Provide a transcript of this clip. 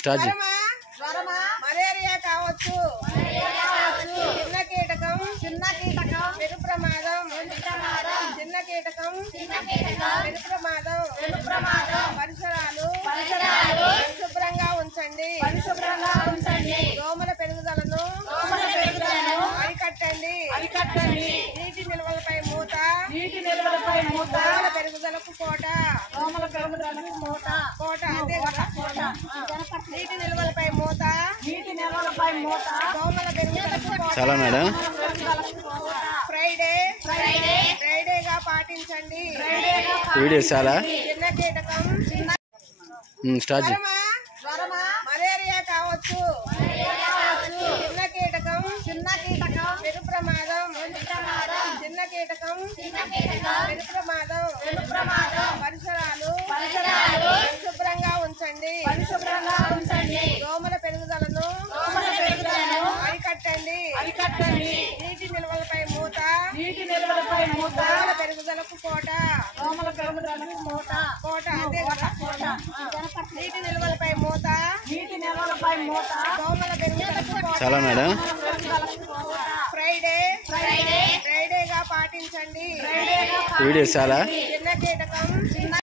Start చేయి. Malaria కావచ్చు, చిన్న కీటకం పెను ప్రమాదం, చిన్న కీటకం పెను ప్రమాదం. పరిసరాలు పరిశుభ్రంగా ఉంచండి, దోమల పెరుగుదలను అరికట్టండి. నీటి నిల్వలపై మూత, దోమల పెరుగుదలకు కోట. అంతే కదా. నీటి నిల్వలపై మూత, దోమల పెరుగుదలకు కోట. చాలా మేడం. ఫ్రైడేగా పాటించండి. వీడియో చాలా. చిన్న కీటకం స్టార్ట్ చేయి. మలేరియా కావచ్చు, చిన్న కీటకం పెను ప్రమాదం, చిన్న కీటకం పెను ప్రమాదం. పరిసరాలు పరిశుభ్రంగా ఉంచండి, దోమల పెరుగుదలను అరికట్టండి. నీటి నిల్వలపై మూత, దోమల పెరుగుదలకు కోట. అంతే కదా. నీటి నిల్వలపై మూత, దోమల పెరుగుదలకు కోట. చాలా మేడం. ఫ్రైడేగా పాటించండి. వీడియో చాలా. చిన్న కీటకం